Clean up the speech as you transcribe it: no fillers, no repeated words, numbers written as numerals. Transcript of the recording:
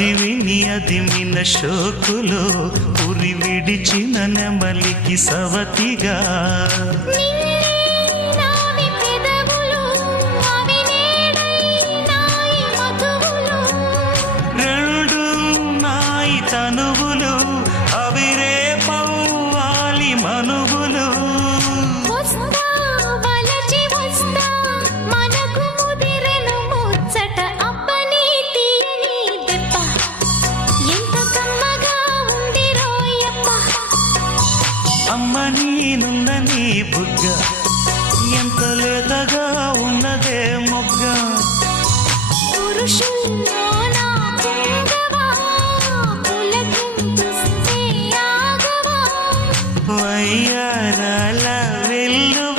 అది విని అదిమిన షోకులో ఉరి విడిచిన నెమలికి సవతిగా రెండు నాయి తనువులు అవి రేపవ్వాలి మనువులు అమ్మ నీనున్న నీ బుగ్గ ఎంత లేతగా ఉన్నదే మొగ్గ పురుషుల్లో